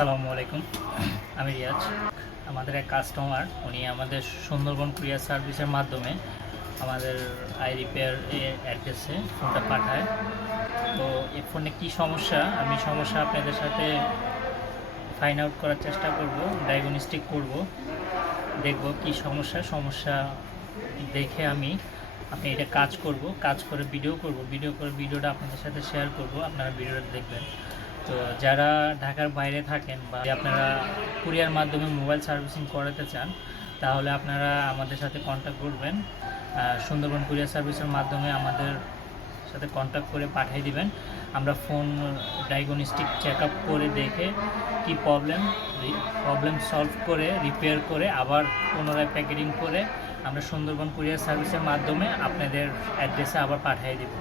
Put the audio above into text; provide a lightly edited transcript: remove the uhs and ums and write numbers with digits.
আসসালামু আলাইকুম, আমি রিয়াজ। আমাদের এক কাস্টমার উনি আমাদের সুন্দরবন কুরিয়ার সার্ভিসের মাধ্যমে আমাদের iRepair অ্যাড্রেসে ফোনটা পাঠায়। তো এই ফোনে কী সমস্যা, আমি সমস্যা আপনাদের সাথে ফাইন্ড আউট করার চেষ্টা করব, ডায়াগনস্টিক করব, দেখব কী সমস্যা দেখে আমি এটা কাজ করে ভিডিও করব, ভিডিওটা আপনাদের সাথে শেয়ার করব, আপনারা ভিডিওটা দেখবেন। তো যারা ঢাকার বাইরে থাকেন বা আপনারা কুরিয়ার মাধ্যমে মোবাইল সার্ভিসিং করাতে চান, তাহলে আপনারা আমাদের সাথে কন্ট্যাক্ট করবেন। সুন্দরবন কুরিয়ার সার্ভিসের মাধ্যমে আমাদের সাথে কন্ট্যাক্ট করে পাঠিয়ে দিবেন। আমরা ফোন ডায়াগনস্টিক চেক আপ করে দেখে কি প্রবলেম সলভ করে রিপেয়ার করে আবার পুনরায় প্যাকেটিং করে আমরা সুন্দরবন কুরিয়ার সার্ভিসের মাধ্যমে আপনাদের অ্যাড্রেসে আবার পাঠিয়ে দেব।